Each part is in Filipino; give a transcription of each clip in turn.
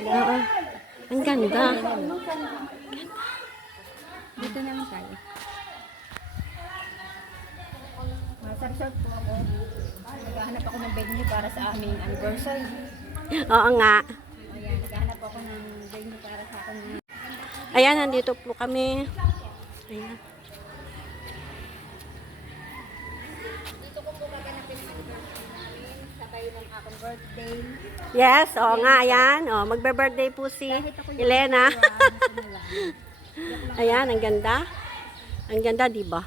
Oo. Ang ganda. Dito naman tayo. Masarap po ako. Naghahanap ako ng venue para sa aming anniversary. Oo nga. Ayan, naghahanap ako ng venue para sa akin. Ayan, nandito po kami. Ayan. Dito ko po gaganapin ang anniversary namin. Sabay ng akong birthday. Yes, oo nga, ayan. Oh, magbe-birthday po si Elena. Ayan, ang ganda. Ang ganda, di ba?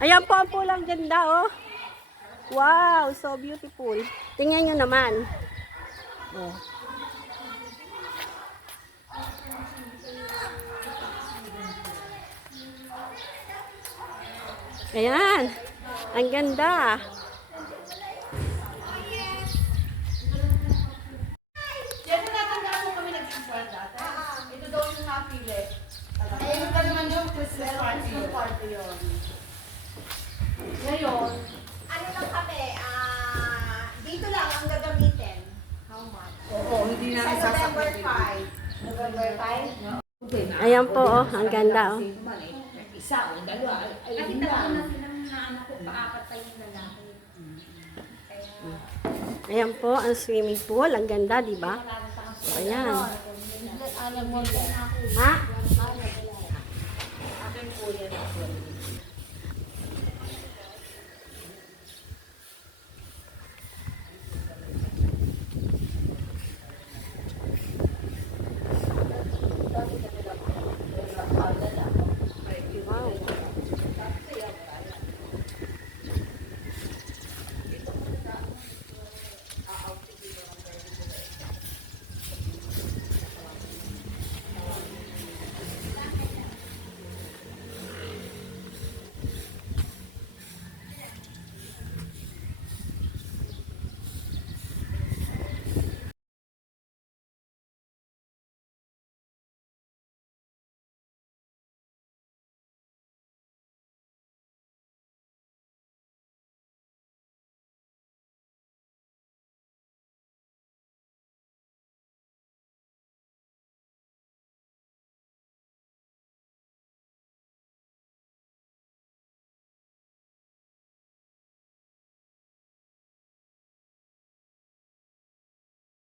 Ayan po ang pulang ganda, oh. Wow, so beautiful. Tingnan nyo naman. Oh. Ayan, ang ganda. Yan na natandaan mo kami nag-import dati. Ito daw yung napili. Ayun ka naman yung Christmas party yun. Ngayon, Ano lang kami, dito lang ang gagamitin. How much? oo, hindi Sa namin November sasakitin. 5. November 5? Ayan po, oh, ang ganda, oh. Isa o dalawa, ay Kasi hindi tatlo lang. na silang naanak ko, paapat pa yung lalaki. Ayan po, ang swimming pool. Ang ganda, di ba? So, ayan. Alam mo yan. Ha?